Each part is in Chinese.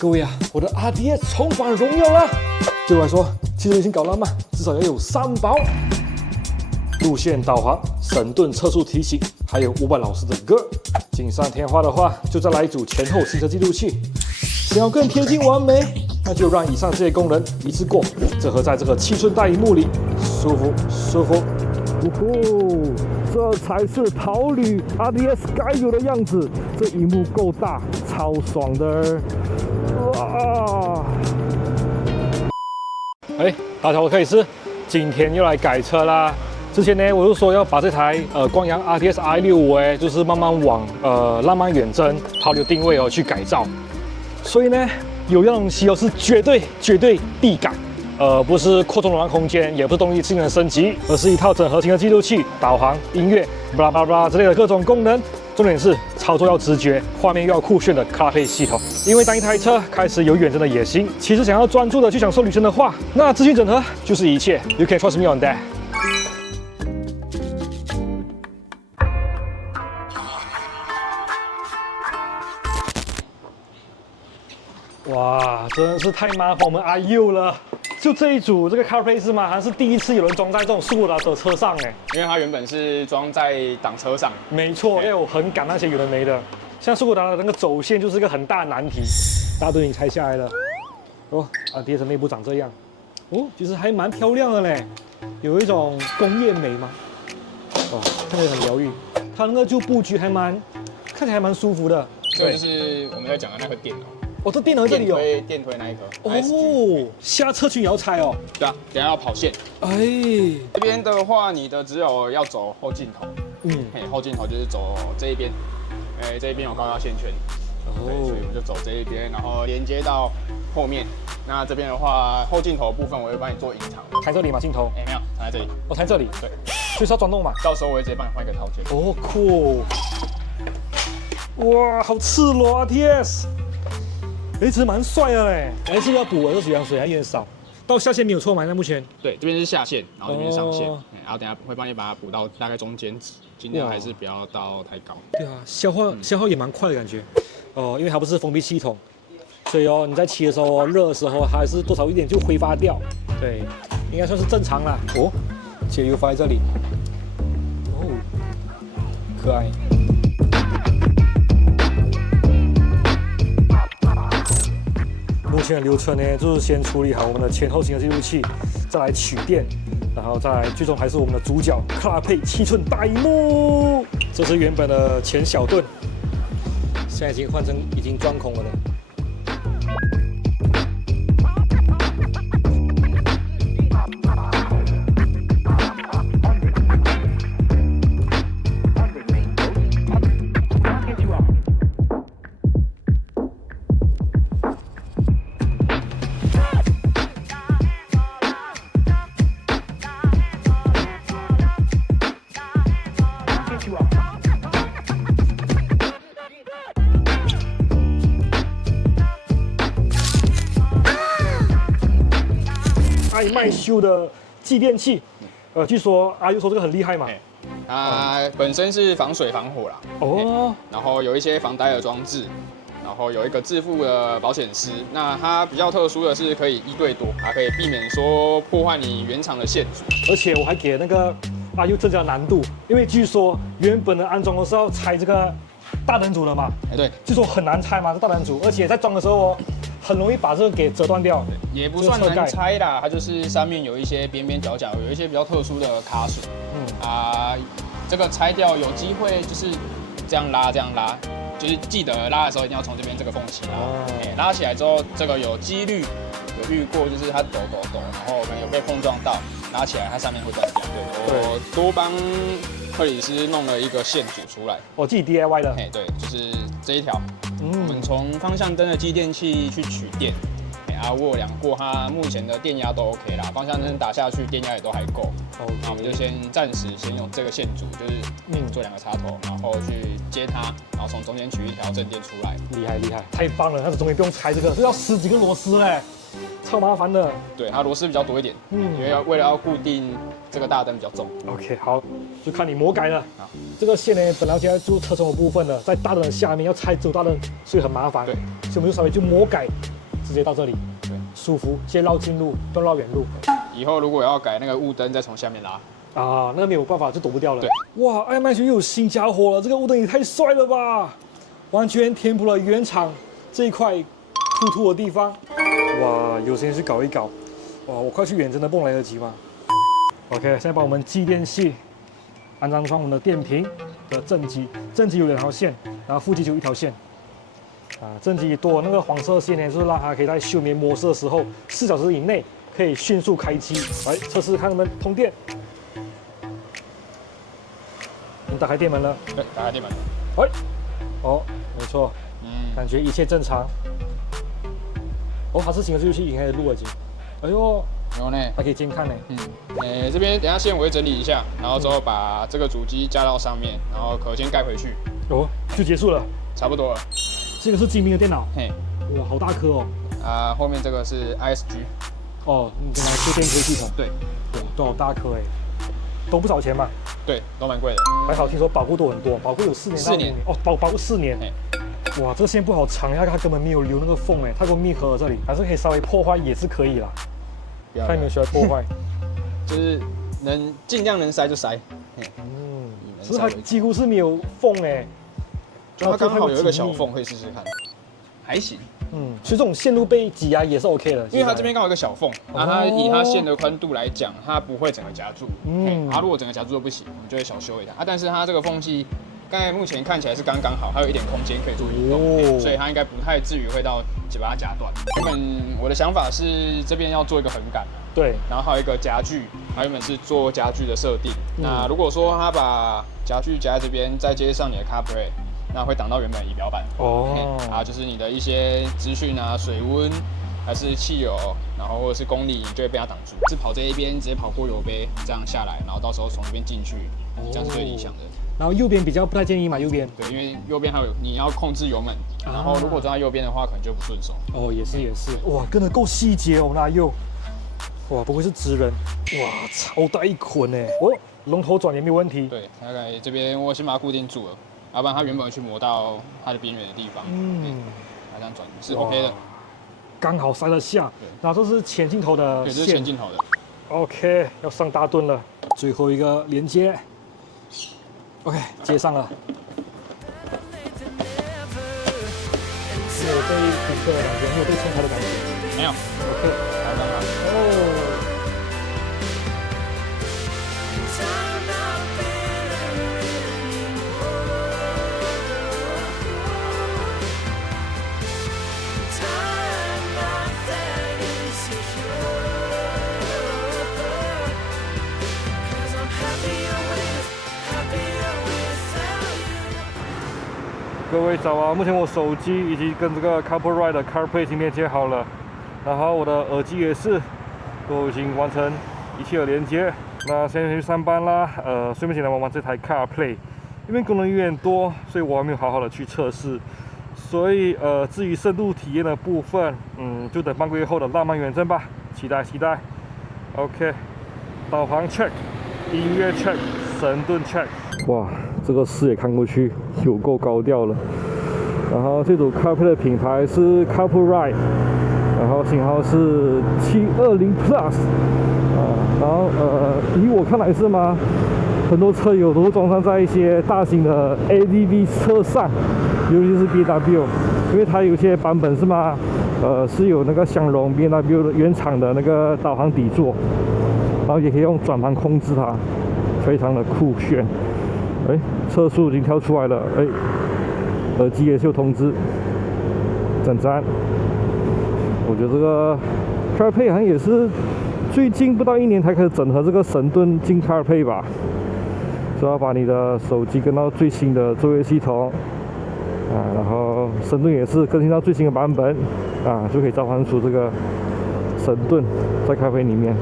各位啊，我的 RDS 重返荣耀了。对我来说，汽车旅行搞浪漫，至少要有3宝：路线导航、神盾测速提醒，还有伍佰老师的歌。锦上添花的话，就再来一组前后行车记录器。想要更贴近完美，那就让以上这些功能一次过，整合在这个7寸大荧幕里，舒服舒服。呜呼，这才是桃旅 RDS 该有的样子。这荧幕够大，超爽的。哇！大家好，我克里斯，今天又来改车啦。之前呢，我就说要把这台光阳 RDS i65就是慢慢往浪漫远征潮流定位去改造。所以呢，有样东西是绝对必改。不是扩充容量空间，也不是动力性能升级，而是一套整合型的记录器、导航、音乐、巴拉巴拉之类的各种功能。重点是操作要直觉，画面又要酷炫的 CarPlay 系统。因为当一台车开始有远征的野心，其实想要专注的去享受旅程的话，那资讯整合就是一切。You can trust me on that。哇，真的是太麻烦我们阿佑了。就这一组这个 CarPlay 是吗？好像是第一次有人装在这种速达的车上哎，因为它原本是装在挡车上。没错，因为我很赶那些有的没的，像速达的那个走线就是一个很大的难题。大家都已经拆下来了。哦，RDS 内部长这样。哦，其实还蛮漂亮的嘞，有一种工业美嘛。哦，看起来很疗愈。它那个就布局看起来还蛮舒服的。这个就是我们在讲的那个电脑。哦，这电脑在这里有。电推那一颗。哦，下侧群也要拆哦。对啊，等下要跑线。哎，这边的话，你的只有要走后镜头。后镜头就是走这一边。这一边有高压线圈。所以我们就走这一边，然后连接到后面。那这边的话，后镜头部分我会帮你做隐藏。藏这里吗？镜头？没有，藏在这里。哦，藏这里。对，所以是要转动嘛？到时候我会直接帮你换一个套件。哦，酷！哇，好赤裸啊 ，TS！ 其实蛮帅的嘞。还是要补我的水还有点少。到下线没有错嘛？那目前对，这边是下线，然后这边是上线，然后等下会帮你把它补到大概中间值，尽量还是不要到太高。对啊，消耗也蛮快的感觉。因为它不是封闭系统，所以你在骑的时候热的时候还是多少一点就挥发掉。对，应该算是正常啦。哦，节油放在这里。哦，可爱。目前的流程呢，就是先处理好我们的前后行车记录器，再来取电，然后再来最终还是我们的主角CarPlay 7寸大萤幕。这是原本的前小盾，现在已经换成已经钻孔了的。爱麦修的继电器，据说阿佑说这个很厉害嘛。它本身是防水防火啦。哦。然后有一些防呆的装置，然后有一个自负的保险丝。那它比较特殊的是可以1对多，它可以避免说破坏你原厂的线组。而且我还给那个阿佑增加难度，因为据说原本的安装的是要拆这个大灯组的嘛。对。据说很难拆嘛，这大灯组，而且在装的时候很容易把这个给折断掉。也不算难拆啦，它就是上面有一些边边角角，有一些比较特殊的卡榫。这个拆掉有机会就是这样拉，就是记得拉的时候一定要从这边这个缝隙拉。拉起来之后，这个有几率有遇过，就是它抖，然后可能有被碰撞到，拉起来它上面会断掉。对，我多帮克里斯弄了一个线组出来，我自己 DIY 的。对，就是这一条。我们从方向灯的继电器去取电，我有量过，它目前的电压都 OK 啦，方向灯打下去电压也都还够。那我们就暂时用这个线组，就是做2个插头，然后去接它，然后从中间取一条正电出来。厉害，太棒了！它中间不用拆这个，这要10几个螺丝嘞。超麻烦的。对，它螺丝比较多一点，因为为了要固定这个大灯比较重。OK， 好，就看你魔改了。好，这个线呢，本来现在做车窗的部分的，在大灯的下面要拆主大灯，所以很麻烦。对，所以我们就稍微就魔改，直接到这里，对，舒服，先绕近路，不要绕远路。以后如果要改那个雾灯，再从下面拉。啊，那个没有办法，就躲不掉了。对，哇，爱曼学又有新家伙了，这个雾灯也太帅了吧！完全填补了原厂这一块突突的地方。哇，有时间去搞一搞。哇，我快去远征的，不来得及吗 ？OK， 现在把我们继电器安装上我们的电瓶的正极，正极有2条线，然后负极就1条线。啊，正极多那个黄色线呢，就是让它可以在休眠模式的时候4小时以内可以迅速开机。来测试看能不能通电。我们打开电门了。对，打开电门。喂，哦，没错，感觉一切正常。哦，它是行车记录器已经开始录了已经。哎呦，有呢，还可以监看呢。这边等一下线我会整理一下，然后之后把这个主机架到上面，然后壳先盖回去。哦，就结束了。差不多了。这个是精明的电脑。嘿，哇，好大颗哦。后面这个是 ISG。哦，你跟它是电推系统。对，对，都好大颗哎，都不少钱嘛。对，都蛮贵的。还好，听说保护都很多，保护有4年到5年。哦，保护4年。哇，这个线不好长呀，它根本没有留那个缝哎，它给我密合了这里，还是可以稍微破坏也是可以啦。看你们喜欢破坏，就是尽量能塞就塞。只是它几乎是没有缝哎，就它刚好有一个小缝，可以试试看，还行。所以这种线路被挤压也是 OK 的，因为它这边刚好有一个小缝，那它以它线的宽度来讲，它不会整个夹住。它如果整个夹住都不行，我们就会小修一下。但是它这个缝隙，刚才目前看起来是刚刚好，还有一点空间可以做移动，所以它应该不太至于会到把它夹断。原本我的想法是这边要做一个横杆，对，然后还有一个夹具，它原本是做夹具的设定。那如果说它把夹具夹在这边，再接上你的 CarPlay。那会挡到原本的仪表板就是你的一些资讯啊，水温还是汽油，然后或者是公里，就会被它挡住。是跑这一边直接跑过油杯，这样下来，然后到时候从这边进去，这样是最理想的。然后右边比较不太建议嘛，右边。对，因为右边还有你要控制油门，然后如果装在右边的话，可能就不顺手。哦，也是。哇，跟得够细节哦，那又，哇，不愧是职人，哇，超大一捆哎。哦，龙头转也没有问题。对，大概这边我先把它固定住了。要不然它原本会去磨到它的边缘的地方，它这样转是 OK 的，刚好塞得下。然后这是前镜头的线，对，这是前镜头的。OK， 要上大盾了，最后一个连接 ，OK， 接上了。没有被堵车的感觉，没有被冲开的感觉，没有 OK， 刚刚好。哦。各位早啊！目前我手机已经跟这个 CarPlay 的 CarPlay 已经连接好了，然后我的耳机也是都已经完成一切的连接。那现在去上班啦，顺便简单玩玩这台 CarPlay， 因为功能有点多，所以我还没有好好的去测试。所以至于深度体验的部分，就等半个月后的浪漫远征吧，期待。OK， 导航 check， 音乐 check， 神盾 check。哇，这个视野看过去有够高调了。然后这组 CarPlay 的品牌是 CarPlay， 然后型号是720 Plus 然后以我看来是吗？很多车友都装上在一些大型的 ADV 车上，尤其是 BMW， 因为它有些版本是吗？是有那个相容 BMW 的原厂的那个导航底座，然后也可以用转盘控制它，非常的酷炫。测速已经跳出来了，耳机也是有通知，赞。我觉得这个 CarPlay 好像也是最近不到1年才开始整合这个神盾进 CarPlay 吧，就要把你的手机跟到最新的作业系统然后神盾也是更新到最新的版本就可以召唤出这个神盾在CarPlay里面。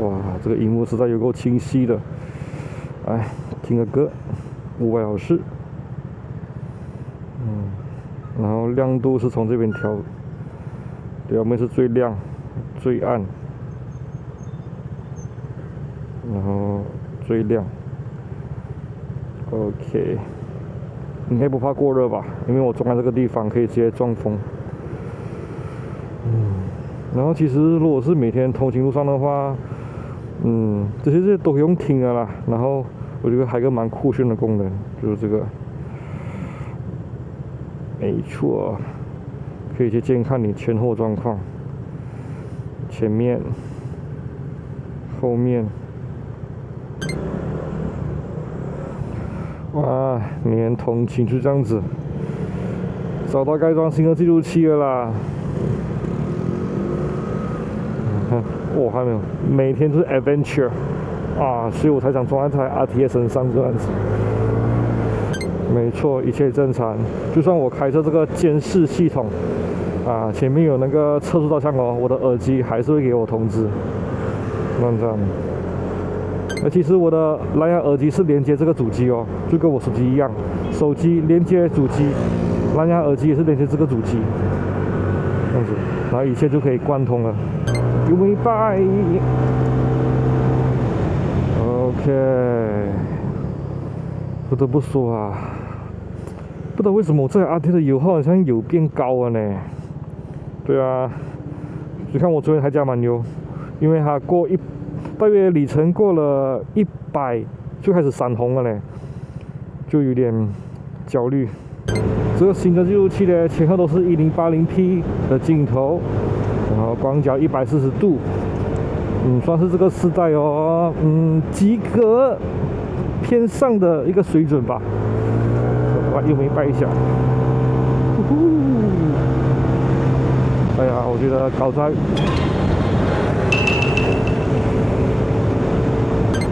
哇，这个荧幕实在有够清晰的。听个歌，500毫时，然后亮度是从这边调，对，后面是最亮、最暗，然后最亮。OK， 应该不怕过热吧？因为我装在这个地方可以直接装风。然后其实如果是每天通勤路上的话，这些都可以用听的啦。然后我觉得还有一个蛮酷炫的功能，就是这个，没错，可以去监看你前后状况，前面、后面。哇，年通勤就这样子，找到该装新的记录器了啦。我还没有，每天都是 adventure 啊，所以我才想装在台 RTS 身上这样子。没错，一切正常。就算我开着这个监视系统啊，前面有那个测速照相哦，我的耳机还是会给我通知。这样。其实我的蓝牙耳机是连接这个主机哦，就跟我手机一样，手机连接主机，蓝牙耳机也是连接这个主机，这样子，然后一切就可以贯通了。有没拜 ？OK， 不得不说啊，不知道为什么我这台 RT 的油耗好像有变高了呢？对啊，你看我昨天还加满油，因为它大约里程过了100就开始闪红了呢，就有点焦虑。这个新的记录器呢，前后都是1080p 的镜头。然后广角140度，算是这个时代哦，及格偏上的一个水准吧。我又没拜一下，哎呀，我觉得搞在。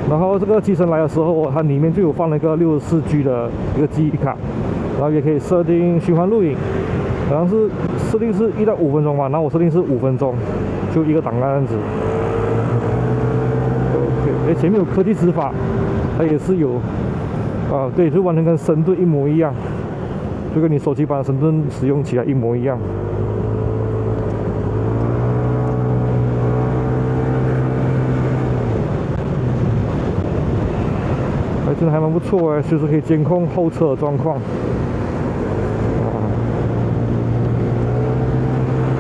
然后这个机身来的时候，它里面就有放了一个64G 的一个记忆卡，然后也可以设定循环录影。好像是设定是1到5分钟吧，然后我设定是5分钟，就一个档案这样子。OK， 前面有科技执法，它也是有，对，就完全跟神盾一模一样，就跟你手机版神盾使用起来一模一样。真的还蛮不错哎，就是可以监控后车的状况。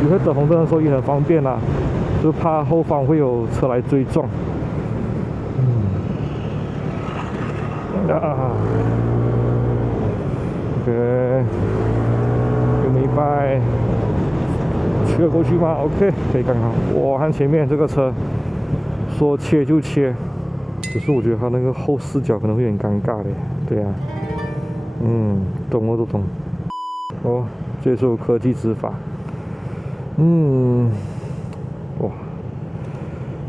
有些等红灯的时候也很方便啦，就怕后方会有车来追撞。OK， 有没拜？切过去吗 ？OK， 可以刚好。我看前面这个车，说切就切，只是我觉得它那个后视角可能会有点尴尬的。对啊，懂我都懂。哦，这是有科技执法。哇，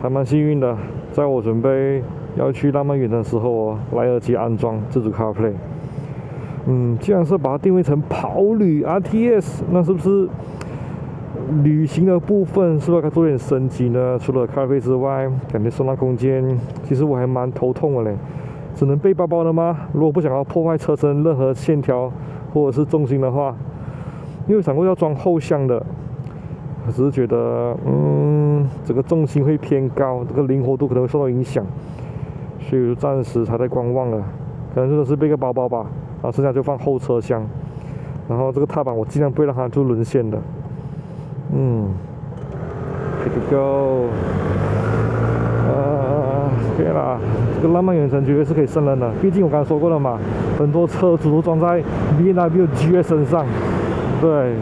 还蛮幸运的，在我准备要去那么远的时候来得及安装自主 CarPlay。既然是把它定位成跑旅 RTS， 那是不是旅行的部分是不是该做点升级呢？除了CarPlay之外，感觉收纳空间其实我还蛮头痛的嘞，只能背包包的吗？如果不想要破坏车身任何线条或者是重心的话，因为想过要装后箱的。我只是觉得，这个重心会偏高，这个灵活度可能会受到影响，所以就暂时还在观望了。可能真的是背个包包吧，然后剩下就放后车厢。然后这个踏板我尽量不会让它就沦陷的。Here we go。可以啦，这个浪漫远程绝对是可以胜任的。毕竟我刚才说过了嘛，很多车主都装在 BMW GS 身上，对。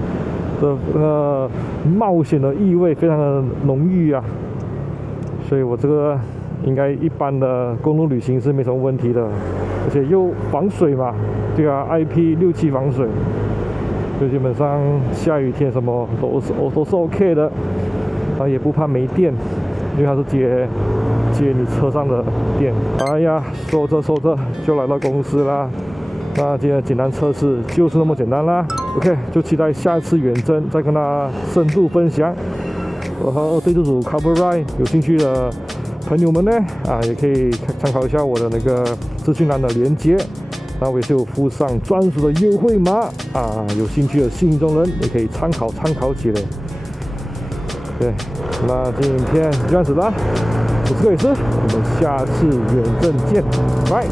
的冒险的意味非常的浓郁啊，所以我这个应该一般的公路旅行是没什么问题的，而且又防水嘛，对啊 ，IP67 防水，所以基本上下雨天什么都是 OK 的，也不怕没电，因为它是接你车上的电。哎呀，说着就来到公司啦。那今天的简单测试就是那么简单啦 ，OK， 就期待下一次远征再跟大家深度分享。然后对这组 Cover Ride 有兴趣的朋友们呢，也可以参考一下我的那个资讯栏的连接，那我也是有附上专属的优惠码有兴趣的新中人也可以参考起来。对，那今天就这样子啦。我是克里斯，我们下次远征见，拜。